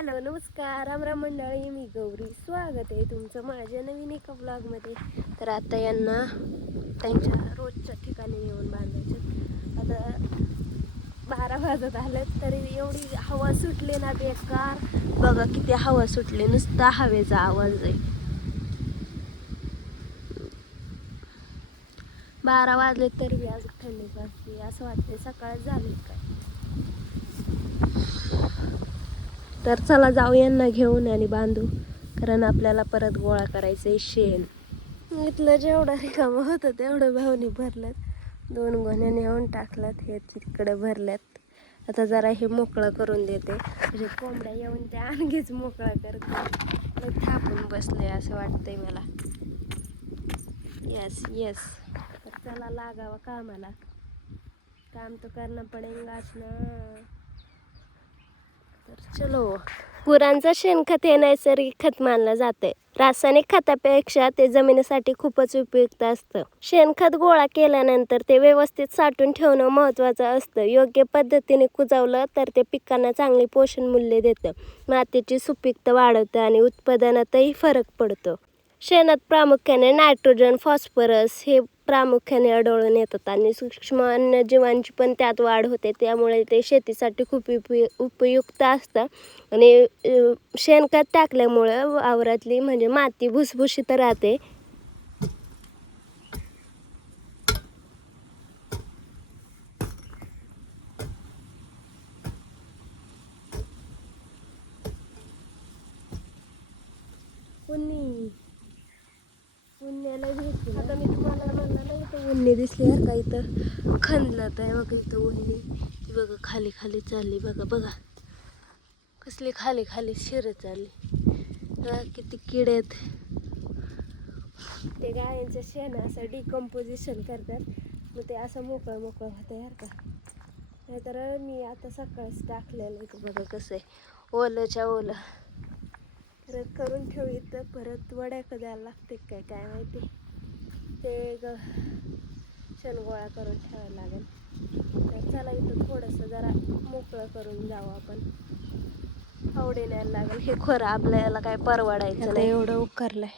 Hello नमस्कार. रामराम मंडळी मी गौरी. स्वागत आहे तुमचं माझ्या नवीन एका ब्लॉगमध्ये तर आता यांना त्यांच्या रोजच्या ठिकाणी येऊन बांधायचे आता बारा वाजत आले तरी एवढी हवा सुटली ना बेकार. बघा किती हवा सुटली नुसता हवेचा आवाज आहे. बारा वाजले तरी बी थंडी वाजते असं वाटते सकाळ झाली काय? तर चला जाऊ यांना घेऊन आणि बांधू कारण आपल्याला परत गोळा करायचंय शेण. इथलं जेवढं रिकामं होतं तेवढं भावनी भरल्यात. दोन गोण्या नेऊन टाकल्यात हे तिकडे भरल्यात. आता जरा हे मोकळं करून देते. म्हणजे कोंबड्या येऊन त्या आणखीच मोकळा करते थापून बसले असं वाटतंय मला. येस येस तर चला लागावा कामाला. काम तो पडेल पडेगा ना. तर चलो. गुरांचं शेणखत हे नैसर्गिक खत मानलं जाते रासायनिक खतापेक्षा ते जमिनीसाठी खूपच उपयुक्त असतं. शेणखत गोळा केल्यानंतर ते व्यवस्थित साठवून ठेवणं महत्त्वाचं असतं. योग्य पद्धतीने कुजवलं तर ते पिकांना चांगली पोषण मूल्य देतं. मातीची सुपीकता वाढवतं आणि उत्पादनातही फरक पडतो. शेणात प्रामुख्याने नायट्रोजन फॉस्फरस हे प्रामुख्याने आढळून येतात आणि सूक्ष्म अन्नजीवांची पण त्यात वाढ होते. त्यामुळे ते शेतीसाठी खूप उपयु उपयुक्त असतं. आणि शेणखत टाकल्यामुळं वावरातली म्हणजे माती भुसभुशीत राहते उन्नी उन्ह्याला भेटली आता मी तुम्हाला म्हणलं इथं उन्नी दिसली यार का? इथं खणलं आहे बघा इथं उन्नी ती बघा खाली खाली चालली बघा बघा. कसली खाली खाली शिर चालली. बघा किती किडे आहेत. ते गायांचं शेण असं डिकम्पोजिशन करतात. मग ते असं मोकळं मोकळं होतं यार का. नाहीतर मी आता सकाळीच टाकलेलं इथं बघा कसं आहे. ओलंच्या ओलं परत करून ठेवू इथं. परत वड्या द्यायला लागते काय काय माहिती? ते ग शेणगोळा करून ठेवायला लागेल. तर चला इथं थोडंसं जरा मोकळं करून जावं आपण. आवडे न्यायला लागेल. हे खरं आपल्याला काय परवडायचं नाही. एवढं उकारलंय.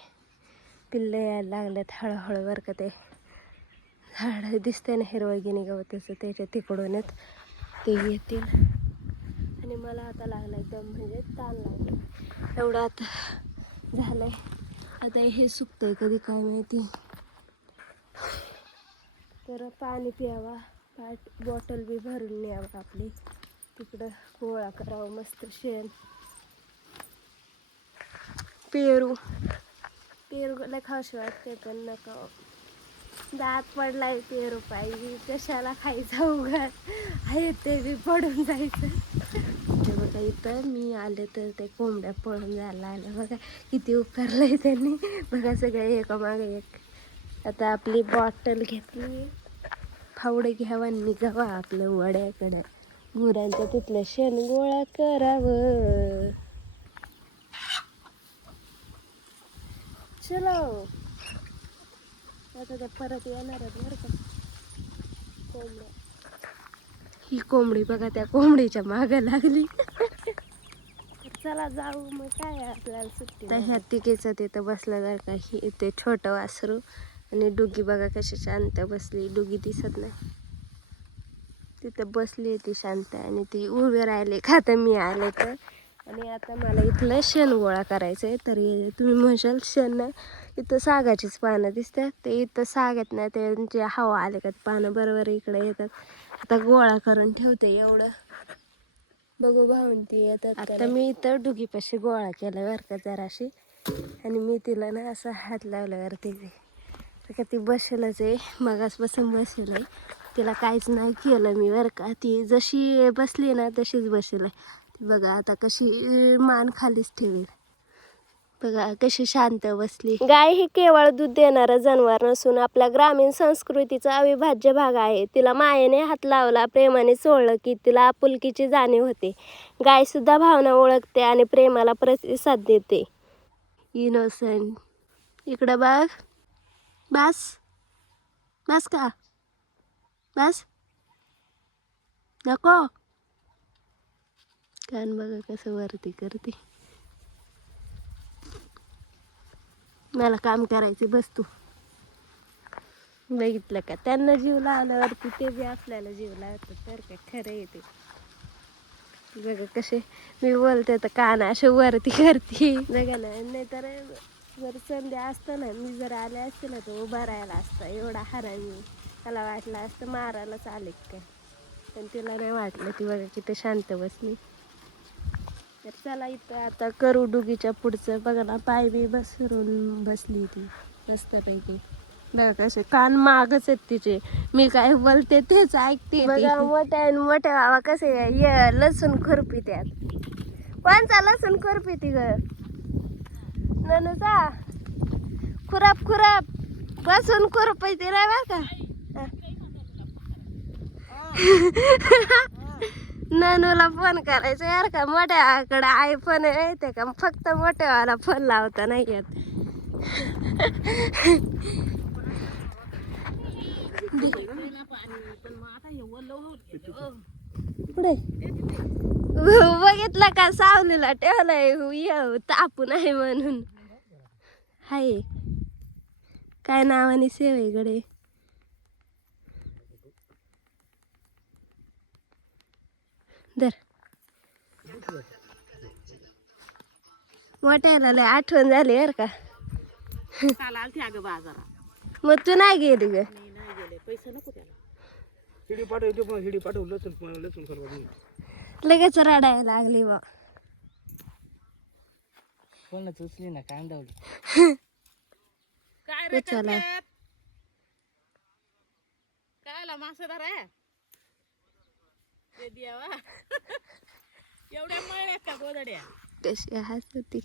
पिल्लं यायला लागलेत हळूहळू बरं का ते. झाड दिसतंय ना हिरवगिनी गवताचं त्याच्या तिकडूनच ते येतील. आणि मला आता लागला एकदम म्हणजे ताण लागला. एवढं आता झालंय. आता हे सुकतंय कधी काय माहिती. तर पाणी प्यावा. पाट बॉटल बी भरून न्यावं आपली. तिकडं गोळा करावं मस्त शेण. पेरू. पेरू लय खावशी वाटते पण नका. दात पडलाय पेरू पाहिजे. कशाला खायचा उघड आहे ते बी पडून जायचं. इथं मी आले तर ते कोंबड्या पळून जायला आल्या बघा किती उकारलंय त्यांनी. बघा सगळे एका मागे एक. आता आपली बॉटल घेतली. फावडे घ्यावा आणि निघावा आपलं वड्याकडं. गुरांचं तिथलं शेण गोळा करावं. चलो हो. आता ते परत येणार बरं का. कोंबड्या. ही कोंबडी बघा त्या कोंबडीच्या मागं लागली. चला जाऊ मग काय आपल्याला सुट्टी तर ह्या तिघीचं तिथं बसलं जर का? ही ते छोटं वासरू आणि डुगी बघा कशी शांत बसली. डुगी दिसत नाही. तिथं बसली ती शांत आणि ती उभी राहिली. का तर मी आले तर? आणि आता मला इथलं शेण गोळा करायचं आहे तर तुम्ही म्हणशाल शेण नाही इथं सागाचीच पानं दिसतात. ते इथं साग आहेत ना त्यांची हवा आले का? पानं बरोबर इकडे येतात. आता गोळा करून ठेवते एवढं. बघू भावंती येतात आता मी इथं डुगीपाशी गोळा केला बरं का जराशी. आणि मी तिला ना असं हात लावल्यावरती तर का ती बसेलच आहे मगासपासून बसेल आहे तिला काहीच नाही केलं मी बरं का. ती जशी बसली ना तशीच बसेल आहे बघा आता कशी मान खालीच ठेवेल. बघा कशी शांत बसली. गाय ही केवळ दूध देणारं जनावर नसून आपल्या ग्रामीण संस्कृतीचा अविभाज्य भाग आहे. तिला मायेने हात लावला प्रेमाने सोडलं की तिला आपुलकीची जाणीव होते. गाय सुद्धा भावना ओळखते आणि प्रेमाला प्रतिसाद देते. इनोसंट इकडं बघ. बस. बस का? बस. नको. कान बघा कसं वरती करते. मला काम करायचं बस तू. बघितलं का? त्यांना जीव लावल्यावरती ते बी आपल्याला जीव लावतात तर काय खरं येते बघा कसे मी बोलते तर कान असे वरती करते. बघा ना नाहीतर जर संधी असतं ना मी जर आले असते ना तर उभा राहायला असतं. एवढा हरामी त्याला वाटलं असतं मारायलाच आले काय पण तिला नाही वाटलं ती बघा किती शांत बसली. तर चला इथं आता करू डुगीच्या पुढचं. बघा ना पाय बी बसरून बसली ती मस्तपैकी. बघा कसे कान मागच आहेत तिचे. मी काय बोलते तेच ऐकते बघा मोठ्या मोठ्या बाबा कसे ये लसूण खुरपी त्यात. कोणचा लसूण खुरपी ती ग? ननुचा? खुराप खुराप. बसून खुरपी ती रे बरं का. ननूला फोन करायचं यार का मोठ्याकडे आयफोन येते का? फक्त मोठ्यावाला फोन लावता नाही येत. पुढे. बघितलं का? सावलीला ठेवलंय येऊ हो, तापून आहे म्हणून. हाय. काय नावाने सेवेकडे दर मोठ्याला लय आठवण झाली बर का. काल आलते अगं बाजारात. मग तू नाही गेली ग. मी नाही गेले पैसे नको त्याला. हिडी पाठवली पण हिडी पाठव लसूण लसूण सर्व लगेच रडायला लागली बा. कोणाच उचली ना कांदावली काय रे चला. करत्यात? कायला मासेदार आहे ते देवा. एवढ्या मळल्या का गोदड्या कशी हसती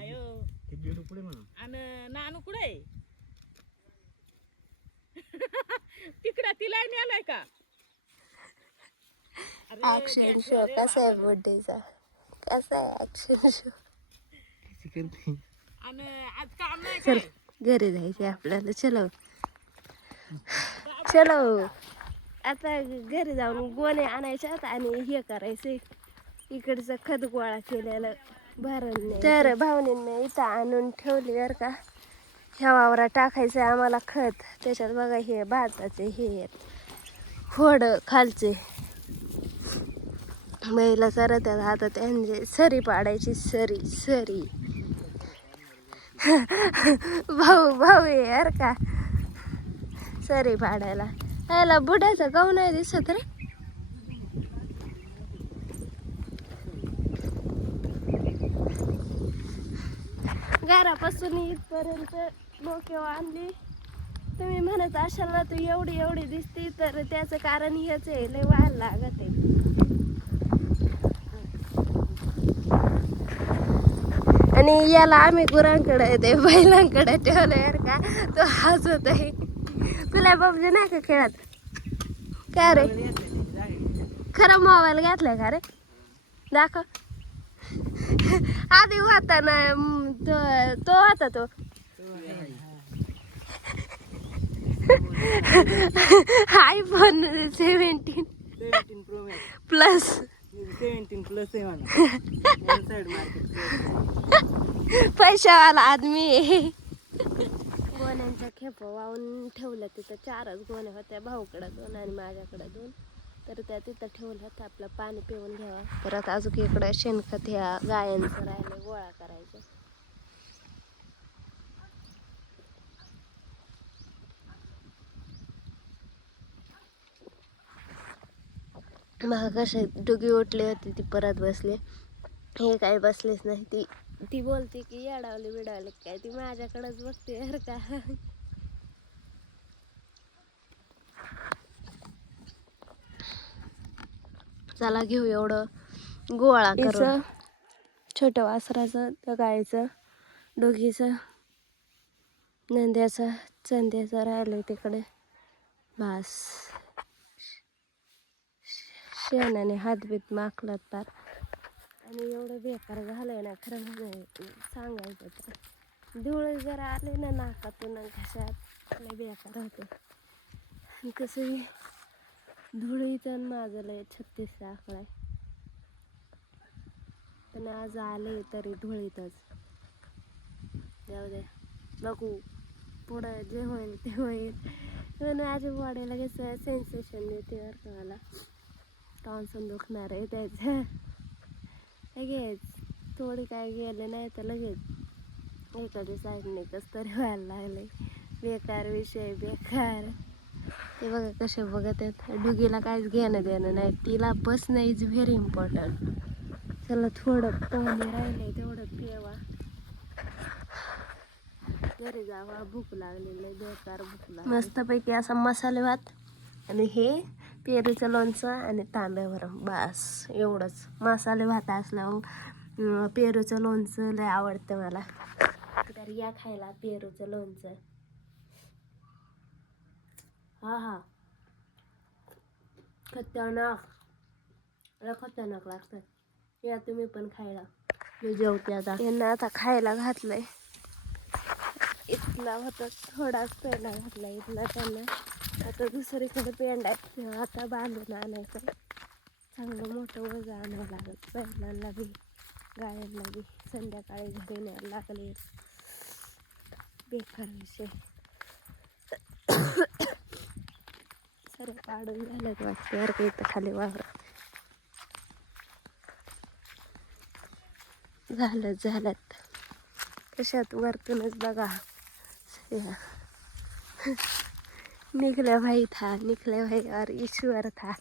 अयो ते बेडू पुढे म्हणा? आणि नानू कुठे तिकडं तिला नेलाय का? ऍक्शन शो कसा आहे बर्थडेचा कसा आहे ऍक्शन शो आणि आज काम नाही चल काय? घरी जायचे आपल्याला. चलो. चलो. आता घरी जाऊन गोणे आणायच्यात आणि हे करायचे इकडचं खत गोळा केलेलं भरण तर भावनींनी इथं आणून ठेवली बरं का. ह्या वावरात टाकायचं आहे आम्हाला खत. त्याच्यात बघा हे भाताचे हे आहेत. फोड खालचे. महिला सरत्यात आता त्यांचे सरी पाडायची सरी सरी. भाऊ भाऊ आहे यार का. सरी पाडायला. याला बुड्याचा गाव नाही दिसत रे. घरापासून इथपर्यंत डोके आणली तुम्ही म्हणत असाल ना तू एवढी एवढी दिसते तर त्याचं कारण हेच आहे लय व्हायला लागत आहे. आणि याला आम्ही गुरांकडे ते बैलांकडे ठेवलं यार का. तो हसत आहे तुला बाबजी नाही का खेळत? काय रे? खरं मोबाईल घेतलाय का रे? दाखव. आधी होता ना तो तो होता तो. आयफोन सेव्हन्टीन सेव्हन्टीन प्लस पैशावाला आदमी वाहून ठेवलं तिथं चारच गोण्या होत्या भाऊकडं दोन आणि माझ्याकडं दोन. तर त्या तिथं ठेवल्या तर आपलं पाणी पिऊन घ्यावा. परत अजून इकडं शेणखत ह्या गायांचं राहिलं गोळा करायचं. मग कसे डुगी उठली होती ती परत बसली. हे काय बसलीच नाही ती ती बोलते की येडावली बिडावली काय ती माझ्याकडंच बघते यार का. चला घेऊ एवढं गोळा करून. छोटं वासराचं त्या गायचं डोगीचं नंद्याचं चंद्याचं राहिलं तिकडे. बास. शेणाने हातबीत माखलात पार. आणि एवढं बेकार झालंय ना खरं म्हणजे सांगायचं तर. धुळे जरा आले ना नाकातून घशात बेकार होतं. कसंही धुळीचं आणि माझं लय छत्तीसचा आकडा आहे. पण आज आले तरी धुळीतच. जाऊ दे. बघू. पुढं जे होईल ते होईल. पण माझ्या बॉडीला कसं सेन्सेशन देते बरं का मला. टॉन्सन दुखणार आहे त्याचं. लगेच थोडी काय गेले नाही तर लगेच एखादी साईडने कसं तरी व्हायला लागले बेकार विषय बेकार. ते बघा कसे बघत आहेत. डुगीला काहीच घेणं देणं नाही. तिला बसणं इज व्हेरी इम्पॉर्टंट चला थोडं पाणी राहिलंय तेवढं पिवा. घरी जावा भूक लागलेली आहे, बेकार भूक लागली. मस्तपैकी असा मसाले भात आणि हे पेरूचं लोणचं आणि तांब्यावर. बस एवढंच. मसाले भात असल्यावर पेरूचं लोणचं लय आवडतं मला. तर या खायला पेरूचं लोणचं. हा हा खतरनाक. लय खतरनाक लागतात या तुम्ही पण खायला. मी जेवते आता. यांना आता खायला घातलंय. इथला होता थोडाच पेंडा घातला इथला त्यांना. आता दुसरीकडे पेंडा आहे आता बांधून आणायचं. चांगलं मोठं वजा आणावं लागत बैलांना बी गायांना बी. संध्याकाळी घरी न्यायला लागले. बेकार विषय. सर्व काढून झालं वाटते. अर का इथं खाली वावर. झालं झालं कशात वरतूनच बघा. या. निकले भाई था निघल्या भाई और ईश्वर था.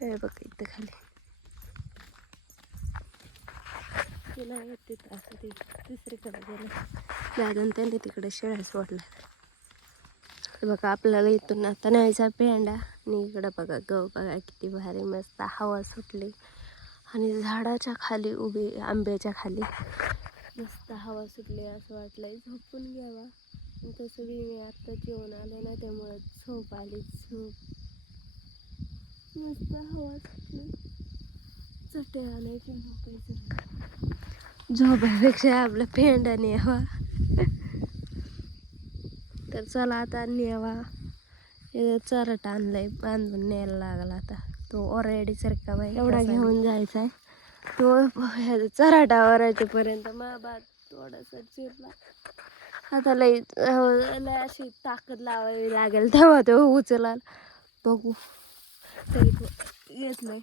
हे बघ इथं खाली. तिला येते असं ते दुसरीकडे गेलं. दादा त्यांनी तिकडे शेळ्या सोडल्या. बघा आपल्याला इथून आता न्यायचा पेंडा आणि इकडं बघा गव बघा किती भारी मस्त हवा सुटली. आणि झाडाच्या खाली उभी आंब्याच्या खाली मस्त हवा सुटली असं वाटलंय. झोपून घ्यावा. तसं बी मी आत्ता जेवण आले ना त्यामुळे झोप आली झोप. मस्त हवा सुटली. चटे आणायची झोपायचं. झोपापेक्षा आपलं पेंडा न्यावा. तर चला आता न्यावा हे चरट आणलंय बांधून न्यायला लागला आता. तो ऑलरेडी सारखा बाई एवढा घेऊन जायचा आहे तो चराटा पर्यंत मग बाद थोडासा चिरला. आता लई अं, लय अशी ताकद लावावी लागेल तेव्हा तो उचलाल. बघू. तरी तो येत नाही.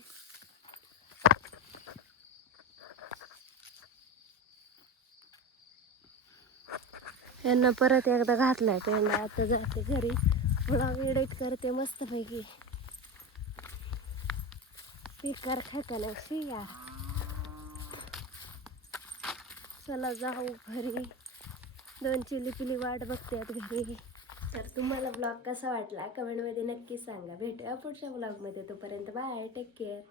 यांना परत एकदा घातलाय पेंडा आता जाते घरी. ब्लॉग एडिट करते मस्तपैकी. स्पीकर खायला शिया चला जाऊ घरी. दोन चिली पिली वाट बघतात घरी. तर तुम्हाला ब्लॉग कसा वाटला? कमेंटमध्ये नक्की सांगा. भेटूया पुढच्या ब्लॉगमध्ये. तोपर्यंत बाय टेक केअर